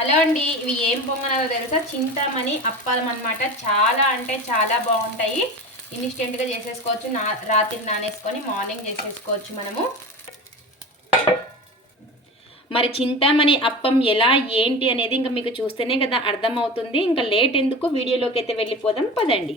Hello అండి ఇవి ఏం పొంగనాలో తెలుసా? చింతామణి అప్పాలం అనమాట చాలా అంటే చాలా బాగుంటాయి. ఇన్స్టెంట్గా చేసేసుకోవచ్చు. నా రాత్రి నానేసుకొని మార్నింగ్ చేసేసుకోవచ్చు మనము. మరి చింతామణి అప్పం ఎలా ఏంటి అనేది ఇంకా మీకు చూస్తేనే కదా అర్థమవుతుంది. ఇంకా లేట్ ఎందుకు? వీడియోలోకి అయితే వెళ్ళిపోదాం. పదండి.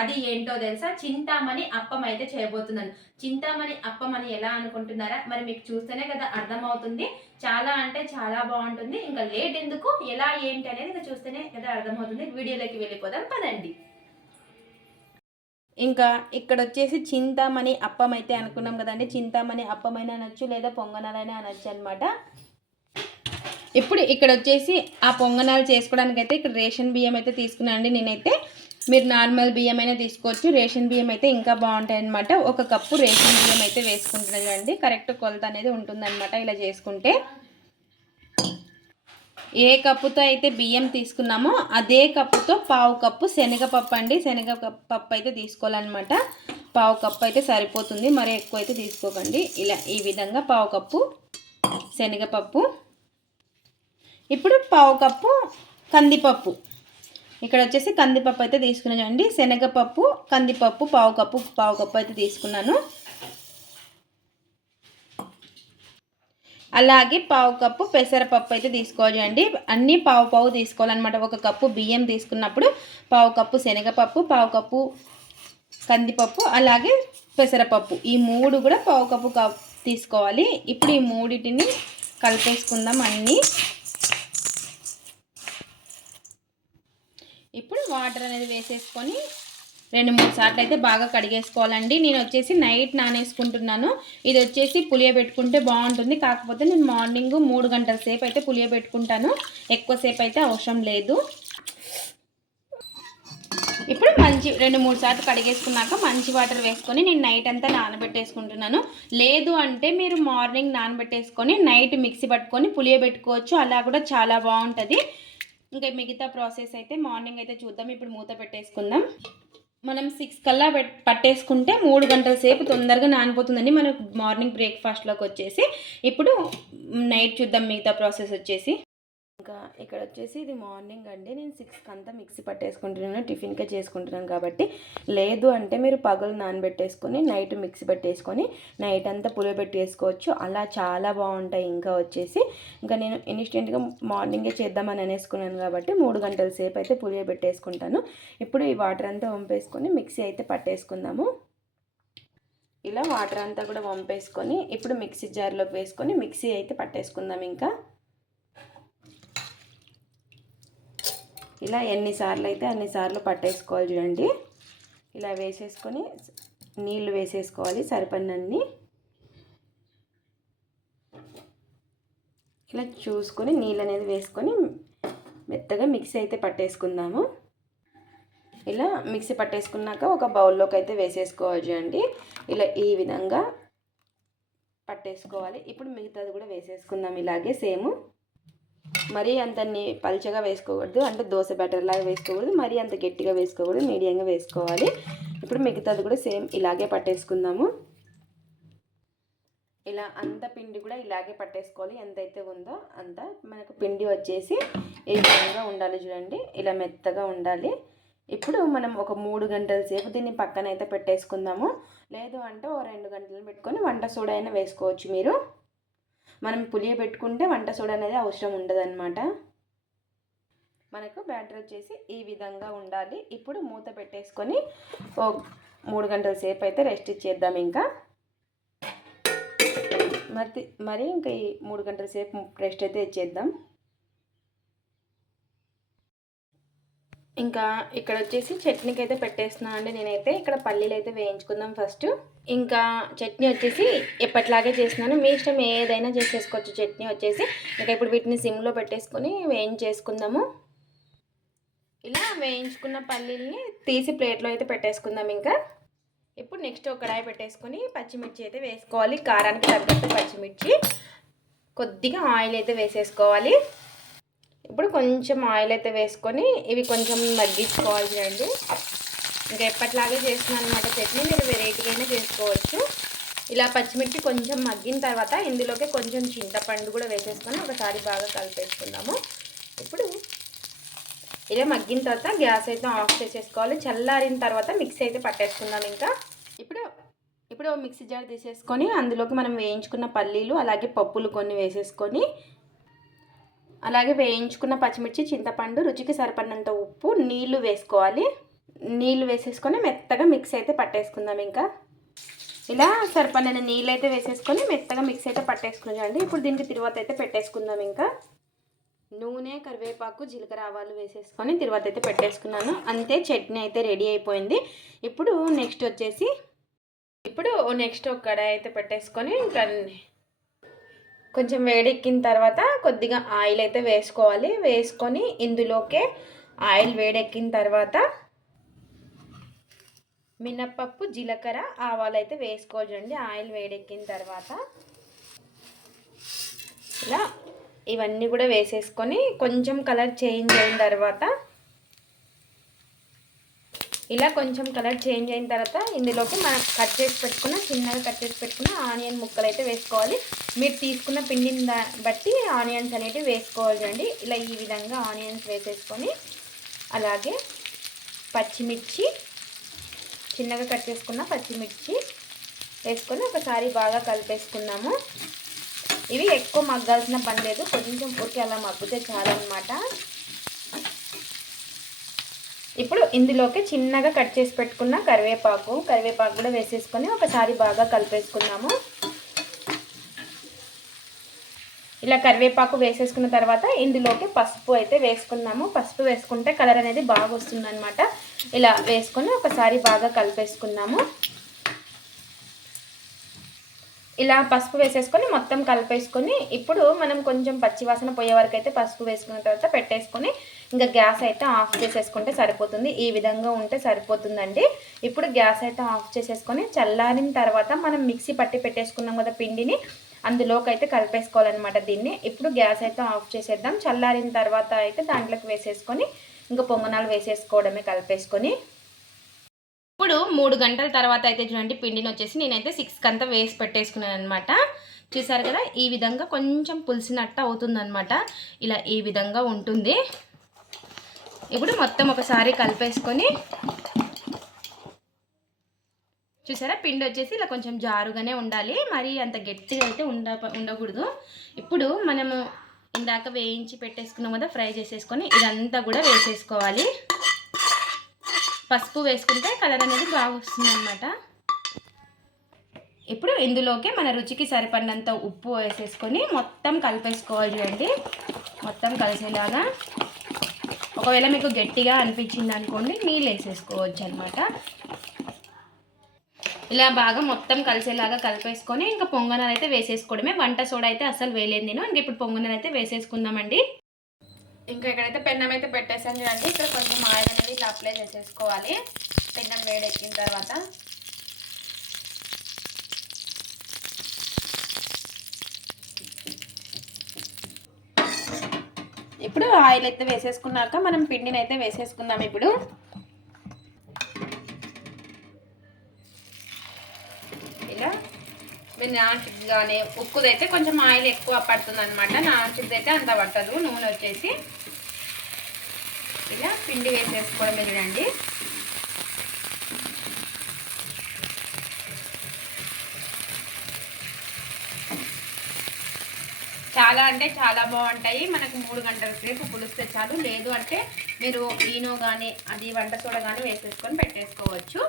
అది ఏంటో తెలుసా? చింతామణి అప్పం అయితే చేయబోతున్నాను చింతామణి అప్పం అని ఎలా అనుకుంటున్నారా? మరి మీకు చూస్తేనే కదా అర్థమవుతుంది. చాలా అంటే చాలా బాగుంటుంది. ఇంకా లేట్ ఎందుకు? ఎలా ఏంటి అనేది ఇంకా చూస్తేనే కదా అర్థమవుతుంది. వీడియోలోకి వెళ్ళిపోదాం పదండి. ఇంకా ఇక్కడ వచ్చేసి చింతామణి అప్పం అయితే అనుకున్నాం కదండి. చింతామణి అప్పమైనా అనొచ్చు లేదా పొంగనాలైనా అనొచ్చు అనమాట ఇప్పుడు ఇక్కడ వచ్చేసి ఆ పొంగనాలు చేసుకోవడానికి అయితే ఇక్కడ రేషన్ బియ్యం అయితే తీసుకున్నానండి నేనైతే. మీరు నార్మల్ బియ్యం అయినా తీసుకోవచ్చు. రేషన్ బియ్యం అయితే ఇంకా బాగుంటాయి అనమాట ఒక కప్పు రేషన్ బియ్యం అయితే వేసుకుంటుందండి కరెక్ట్ కొలత అనేది ఉంటుందన్నమాట ఇలా చేసుకుంటే. ఏ కప్పుతో అయితే బియ్యం తీసుకున్నామో అదే కప్పుతో పావు కప్పు శనగపప్పు అండి. శనగ పప్పు అయితే తీసుకోవాలన్నమాట. పావు కప్పు అయితే సరిపోతుంది. మరి ఎక్కువ అయితే తీసుకోకండి. ఇలా ఈ విధంగా పావు కప్పు శనగపప్పు. ఇప్పుడు పావు కప్పు కందిపప్పు. ఇక్కడ వచ్చేసి కందిపప్పు అయితే తీసుకున్నానండి. శనగపప్పు కందిపప్పు పావు కప్పు పావు కప్పు అయితే తీసుకున్నాను. అలాగే పావు కప్పు పెసరపప్పు అయితే తీసుకోవాలి అండి అన్నీ పావు పావు తీసుకోవాలన్నమాట. ఒక కప్పు బియ్యం తీసుకున్నప్పుడు పావు కప్పు శనగపప్పు పావు కప్పు కందిపప్పు అలాగే పెసరపప్పు. ఈ మూడు కూడా పావు కప్పు కప్ తీసుకోవాలి. ఇప్పుడు ఈ మూడింటిని కలిపేసుకుందాం అన్నీ. వాటర్ అనేది వేసేసుకొని రెండు మూడు సార్లు అయితే బాగా కడిగేసుకోవాలండి. నేను వచ్చేసి నైట్ నానేసుకుంటున్నాను. ఇది వచ్చేసి పులియబెట్టుకుంటే బాగుంటుంది. కాకపోతే నేను మార్నింగ్ మూడు గంటల సేపు అయితే పులియబెట్టుకుంటాను ఎక్కువసేపు అయితే అవసరం లేదు. ఇప్పుడు మంచి రెండు మూడు సార్లు కడిగేసుకున్నాక మంచి వాటర్ వేసుకొని నేను నైట్ అంతా నానబెట్టేసుకుంటున్నాను. లేదు అంటే మీరు మార్నింగ్ నానబెట్టేసుకొని నైట్ మిక్సీ పట్టుకొని పులియబెట్టుకోవచ్చు అలా కూడా చాలా బాగుంటుంది. ఇంకా మిగతా ప్రాసెస్ అయితే మార్నింగ్ అయితే చూద్దాం. ఇప్పుడు మూత పెట్టేసుకుందాం. మనం సిక్స్ కల్లా పట్టేసుకుంటే మూడు గంటల సేపు తొందరగా నానిపోతుందండి. మనకు మార్నింగ్ బ్రేక్ఫాస్ట్లోకి వచ్చేసి. ఇప్పుడు నైట్ చూద్దాం. మిగతా ప్రాసెస్ వచ్చేసి. ఇంకా ఇక్కడ వచ్చేసి ఇది మార్నింగ్ అండి. నేను సిక్స్కి అంతా మిక్సీ పట్టేసుకుంటున్నాను టిఫిన్కే చేసుకుంటున్నాను కాబట్టి. లేదు అంటే మీరు పగలు నానబెట్టేసుకొని నైట్ మిక్సీ పెట్టేసుకొని నైట్ అంతా పులియబెట్టేసుకోవచ్చు అలా చాలా బాగుంటాయి ఇంకా వచ్చేసి. ఇంకా నేను ఇన్స్టెంట్గా మార్నింగే చేద్దామని అనేసుకున్నాను కాబట్టి మూడు గంటల సేపు అయితే పులియబెట్టేసుకుంటాను ఇప్పుడు ఈ వాటర్ అంతా వంపేసుకొని మిక్సీ అయితే పట్టేసుకుందాము. ఇలా వాటర్ అంతా కూడా వంపేసుకొని ఇప్పుడు మిక్సీ జార్లోకి వేసుకొని మిక్సీ అయితే పట్టేసుకుందాం ఇంకా. ఇలా ఎన్నిసార్లు అయితే అన్నిసార్లు పట్టేసుకోవాలి చూడండి. ఇలా వేసేసుకొని నీళ్ళు వేసేసుకోవాలి సరిపడినన్ని. ఇలా చూసుకొని నీళ్ళు అనేది వేసుకొని మెత్తగా మిక్సీ అయితే పట్టేసుకుందాము. ఇలా మిక్సీ పట్టేసుకున్నాక ఒక బౌల్లోకి అయితే వేసేసుకోవాలి చూడండి. ఇలా ఈ విధంగా పట్టేసుకోవాలి. ఇప్పుడు మిగతాది కూడా వేసేసుకుందాం ఇలాగే సేమ్. మరీ అంత పలుచగా వేసుకోకూడదు. అంటే దోశ బ్యాటర్ లాగా వేసుకోకూడదు. మరీ అంత గట్టిగా వేసుకోకూడదు. మీడియంగా వేసుకోవాలి. ఇప్పుడు మిగతాది కూడా సేమ్ ఇలాగే పట్టేసుకుందాము. ఇలా అంత పిండి కూడా ఇలాగే పట్టేసుకోవాలి. ఎంతైతే ఉందో అంత. మనకు పిండి వచ్చేసి ఈ విధంగా ఉండాలి చూడండి. ఇలా మెత్తగా ఉండాలి. ఇప్పుడు మనం ఒక మూడు గంటల సేపు దీన్ని పక్కన అయితే పెట్టేసుకుందాము. లేదు అంటే ఓ రెండు గంటలు పెట్టుకొని వంట సోడా అయినా వేసుకోవచ్చు మీరు. మనం పులియబెట్టుకుంటే వంట సోడా అనేది అవసరం ఉండదన్నమాట. మనకు బ్యాటర్ వచ్చేసి ఈ విధంగా ఉండాలి. ఇప్పుడు మూత పెట్టేసుకొని ఓ మూడు గంటల సేపు అయితే రెస్ట్ ఇచ్చేద్దాం ఇంకా. మరి మరి ఇంకా ఈ మూడు గంటల సేపు రెస్ట్ అయితే ఇచ్చేద్దాం. ఇంకా ఇక్కడ వచ్చేసి చట్నీకి అయితే పెట్టేస్తున్నాను అండి నేనైతే. ఇక్కడ పల్లీలు అయితే వేయించుకుందాం ఫస్ట్. ఇంకా చట్నీ వచ్చేసి ఎప్పట్లాగే చేసినాను మీ ఇష్టం ఏదైనా చేసేసుకోవచ్చు చట్నీ వచ్చేసి. ఇంకా ఇప్పుడు వీటిని సిమ్లో పెట్టేసుకొని వేయించేసుకుందాము. ఇలా వేయించుకున్న పల్లీల్ని తీసి ప్లేట్లో అయితే పెట్టేసుకుందాం ఇంకా. ఇప్పుడు నెక్స్ట్ ఒక కడాయి పెట్టేసుకొని పచ్చిమిర్చి అయితే వేసుకోవాలి. కారానికి తగ్గట్టు పచ్చిమిర్చి. కొద్దిగా ఆయిల్ అయితే వేసేసుకోవాలి. ఇప్పుడు కొంచెం ఆయిల్ అయితే వేసుకొని ఇవి కొంచెం మగ్గించుకోవాలి చూడండి. ఇంకా ఎప్పటిలాగే చేస్తున్నాను అనమాట చట్నీ. మీరు వెరైటీగానే అయినా చేసుకోవచ్చు. ఇలా పచ్చిమిర్చి కొంచెం మగ్గిన తర్వాత ఇందులోకి కొంచెం చింతపండు కూడా వేసేసుకొని ఒకసారి బాగా కలిపేసుకుందాము. ఇప్పుడు ఇలా మగ్గిన తర్వాత గ్యాస్ అయితే ఆఫ్ చేసేసుకోవాలి. చల్లారిన తర్వాత మిక్సీ అయితే పట్టేసుకుందాం ఇంకా. ఇప్పుడు ఇప్పుడు మిక్సీ జార్ తీసేసుకొని అందులోకి మనం వేయించుకున్న పల్లీలు అలాగే పప్పులు కొన్ని వేసేసుకొని అలాగే వేయించుకున్న పచ్చిమిర్చి చింతపండు రుచికి సరిపడినంత ఉప్పు నీళ్ళు వేసుకోవాలి. నీళ్ళు వేసేసుకొని మెత్తగా మిక్స్ అయితే పట్టేసుకుందాం ఇంకా. ఇలా సరిపడిన నీళ్ళు అయితే వేసేసుకొని మెత్తగా మిక్స్ అయితే పట్టేసుకుని ఇప్పుడు దీనికి తిరువాత అయితే పెట్టేసుకుందాం ఇంకా. నూనె కరివేపాకు జీలకర్ర ఆవాలు వేసేసుకొని తర్వాత అయితే పెట్టేసుకున్నాను. అంతే చట్నీ అయితే రెడీ అయిపోయింది. ఇప్పుడు నెక్స్ట్ వచ్చేసి ఇప్పుడు నెక్స్ట్ ఒక కడాయి అయితే పెట్టేసుకొని ఇంకా కొంచెం వేడెక్కిన తర్వాత కొద్దిగా ఆయిల్ అయితే వేసుకోవాలి. వేసుకొని ఇందులోకే ఆయిల్ వేడెక్కిన తర్వాత మినప్పప్పు జీలకర్ర ఆవాలు అయితే వేసుకోవాలి చూడండి ఆయిల్ వేడెక్కిన తర్వాత ఇలా ఇవన్నీ కూడా వేసేసుకొని కొంచెం కలర్ చేంజ్ అయిన తర్వాత ఇలా కొంచెం కలర్ చేంజ్ అయిన తర్వాత ఇందులోకి మనం కట్ చేసి పెట్టుకున్న చిన్నగా కట్ చేసి పెట్టుకున్న ఆనియన్ ముక్కలు అయితే వేసుకోవాలి. మీరు తీసుకున్న పిండిని బట్టి ఆనియన్స్ అనేవి వేసుకోవాలి అండి. ఇలా ఈ విధంగా ఆనియన్స్ వేసేసుకొని అలాగే పచ్చిమిర్చి చిన్నగా కట్ చేసుకున్న పచ్చిమిర్చి వేసుకొని ఒకసారి బాగా కలిపేసుకున్నాము ఇవి ఎక్కువ మగ్గాల్సిన పని లేదు. కొంచెం ఊరికి అలా మగ్గితే చాలన్నమాట ఇప్పుడు ఇందులోకి చిన్నగా కట్ చేసి పెట్టుకున్న కరివేపాకు కరివేపాకు కూడా వేసేసుకొని ఒకసారి బాగా కలిపేసుకున్నాము ఇలా కరివేపాకు వేసేసుకున్న తర్వాత ఇందులోకి పసుపు అయితే వేసుకున్నాము పసుపు వేసుకుంటే కలర్ అనేది బాగా వస్తుందన్నమాట. ఇలా వేసుకొని ఒకసారి బాగా కలిపేసుకున్నాము ఇలా పసుపు వేసేసుకొని మొత్తం కలిపేసుకొని ఇప్పుడు మనం కొంచెం పచ్చివాసన పోయే వరకు అయితే పసుపు వేసుకున్న తర్వాత పెట్టేసుకొని ఇంకా గ్యాస్ అయితే ఆఫ్ చేసేసుకుంటే సరిపోతుంది. ఈ విధంగా ఉంటే సరిపోతుందండి. ఇప్పుడు గ్యాస్ అయితే ఆఫ్ చేసేసుకొని చల్లారిన తర్వాత మనం మిక్సీ పట్టి పెట్టేసుకున్నాం కదా పిండిని అందులోకి అయితే కలిపేసుకోవాలన్నమాట దీన్ని. ఇప్పుడు గ్యాస్ అయితే ఆఫ్ చేసేద్దాం. చల్లారిన తర్వాత అయితే దాంట్లోకి వేసేసుకొని ఇంకా పొంగనాలు వేసేసుకోవడమే కలిపేసుకొని. ఇప్పుడు మూడు గంటల తర్వాత అయితే చూడండి పిండిని వచ్చేసి నేనైతే సిక్స్కి అంతా వేసి పెట్టేసుకున్నాను అనమాట చూసారు కదా ఈ విధంగా కొంచెం పులిసినట్టు అవుతుందన్నమాట. ఇలా ఈ విధంగా ఉంటుంది. ఇప్పుడు మొత్తం ఒకసారి కలిపేసుకొని చూసారా? పిండి వచ్చేసి ఇలా కొంచెం జారుగానే ఉండాలి. మరి అంత గట్టిగా అయితే ఉండ ఉండకూడదు. ఇప్పుడు మనము ఇందాక వేయించి పెట్టేసుకున్నాం కదా ఫ్రై చేసేసుకొని ఇదంతా కూడా వేసేసుకోవాలి. పసుపు వేసుకుంటే కలర్ అనేది బాగా వస్తుంది అనమాట ఇప్పుడు ఇందులోకి మన రుచికి సరిపడినంత ఉప్పు వేసేసుకొని మొత్తం కలిపేసుకోవాలి చూడండి. మొత్తం కలిసేలాగా. ఒకవేళ మీకు గట్టిగా అనిపించింది అనుకోండి నీళ్ళు వేసేసుకోవచ్చు అనమాట ఇలా బాగా మొత్తం కలిసేలాగా కలిపేసుకొని ఇంకా పొంగనాలు అయితే వేసేసుకోవడమే. వంట సోడా అయితే అసలు వేయలేదు నేను. ఇంకా ఇప్పుడు పొంగనాలు అయితే వేసేసుకుందామండి. ఇంకా ఇక్కడైతే పెన్నం అయితే పెట్టేసాను చూడండి. ఇక్కడ కొంచెం ఆయిల్ అనేది ఇట్లా అప్లై చేసేసుకోవాలి. పెన్నం వేడెక్కిన తర్వాత. ఇప్పుడు ఆయిల్ అయితే వేసేసుకున్నాక మనం పిండిని అయితే వేసేసుకుందాం ఇప్పుడు. ఇలా మీరు ఉక్కుదైతే కొంచెం ఆయిల్ ఎక్కువ పడుతుంది అనమాట నాన్ అయితే అంత పట్టదు. నూనె వచ్చేసి ఇలా పిండి వేసేసుకోవడం చూడండి చాలా అంటే చాలా బాగుంటాయి. మనకు మూడు గంటల సేపు పులిస్తే చాలు. లేదు అంటే మీరు ఈనో కానీ అది వంట సోడ కానీ వేసేసుకొని పెట్టేసుకోవచ్చు.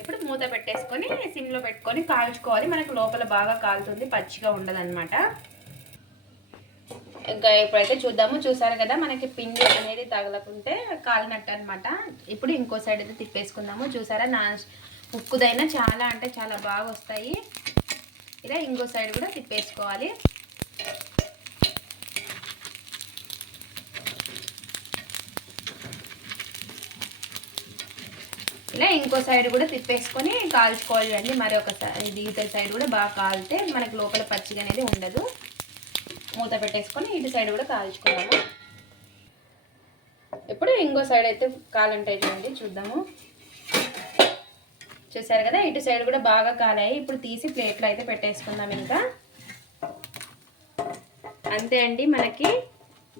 ఇప్పుడు మూత పెట్టేసుకొని సిమ్లో పెట్టుకొని కాల్చుకోవాలి. మనకు లోపల బాగా కాలుతుంది. పచ్చిగా ఉండదన్నమాట. ఇంకా ఇప్పుడైతే చూద్దాము. చూసారు కదా మనకి పిండి అనేది తగలకుంటే కాలినట్టు అనమాట ఇప్పుడు ఇంకో సైడ్ అయితే తిప్పేసుకుందాము. చూసారా? నా ఉక్కుదైనా చాలా అంటే చాలా బాగా వస్తాయి. ఇలా ఇంకో సైడ్ కూడా తిప్పేసుకోవాలి. ఇలా ఇంకో సైడ్ కూడా తిప్పేసుకొని కాల్చుకోవాలి అండి. మరి ఒక సైడ్ ఇది ఇతర సైడ్ కూడా బాగా కాలితే మనకి లోపల పచ్చిగా అనేది ఉండదు. మూత పెట్టేసుకొని ఇటు సైడ్ కూడా కాల్చుకోవాలి. ఇప్పుడు ఇంకో సైడ్ అయితే కాలుంటాయి చూడండి చూద్దాము. చూసారు కదా ఇటు సైడ్ కూడా బాగా కాలాయి. ఇప్పుడు తీసి ప్లేట్లో అయితే పెట్టేసుకుందాం ఇంకా. అంతే అండి మనకి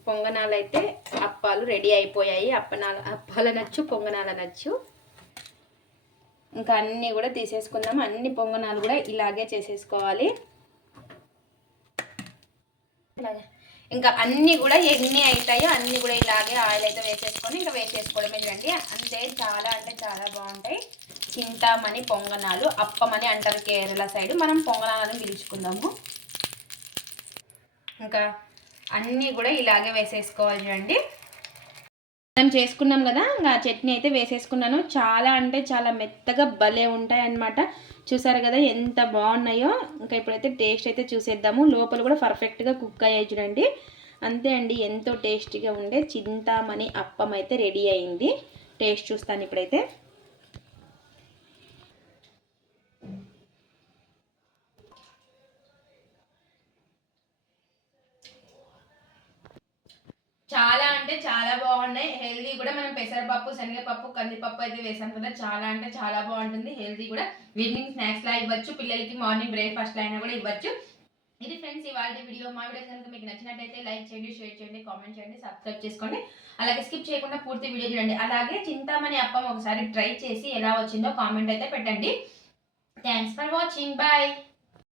పొంగనాలు అయితే అప్పాలు రెడీ అయిపోయాయి. అప్పనాల అప్పాల నచ్చు పొంగనాల నచ్చు ఇంకా అన్నీ కూడా తీసేసుకుందాం. అన్ని పొంగనాలు కూడా ఇలాగే చేసేసుకోవాలి. ఇలాగే. ఇంకా అన్నీ కూడా ఎన్ని అవుతాయో అన్నీ కూడా ఇలాగే ఆయిల్ అయితే వేసేసుకొని ఇంకా వేసేసుకోవడమే ఏంటండి అంతే చాలా అంటే చాలా బాగుంటాయి. చింతామణి పొంగనాలు అప్పమని అంటారు కేరళ సైడ్. మనం పొంగనాలని పిలుచుకుందాము. ఇంకా అన్నీ కూడా ఇలాగే వేసేసుకోవాలి చూడండి. మనం చేసుకున్నాం కదా ఇంకా చట్నీ అయితే వేసేసుకున్నాను. చాలా అంటే చాలా మెత్తగా భలే ఉంటాయి అన్నమాట చూసారు కదా ఎంత బాగున్నాయో. ఇంకా ఇప్పుడైతే టేస్ట్ అయితే చూసేద్దాము. లోపల కూడా పర్ఫెక్ట్గా కుక్ అయ్యాయి చూడండి. అంతే అండి ఎంతో టేస్టీగా ఉండే చింతామణి అప్పం అయితే రెడీ అయింది. టేస్ట్ చూస్తాను ఇప్పుడైతే. చాలా అంటే చాలా బాగున్నాయి. హెల్దీ కూడా మనం పెసరపప్పు శనగపప్పు కందిపప్పు అయితే వేసాం కదా. చాలా అంటే చాలా బాగుంటుంది. హెల్దీ కూడా ఈవినింగ్ స్నాక్స్ లా ఇవ్వచ్చు. పిల్లలకి మార్నింగ్ బ్రేక్ఫాస్ట్ అయినా కూడా ఇవ్వచ్చు. ఇది ఫ్రెండ్స్ ఇవాళ వీడియో. మా వీడియో కనుక మీకు నచ్చినట్టయితే లైక్ చేయండి షేర్ చేయండి కామెంట్ చేయండి సబ్స్క్రైబ్ చేసుకోండి. అలాగే స్కిప్ చేయకుండా పూర్తి వీడియో చూడండి. అలాగే చింతామణి అప్పం ఒకసారి ట్రై చేసి ఎలా వచ్చిందో కామెంట్ అయితే పెట్టండి. Thanks for watching bye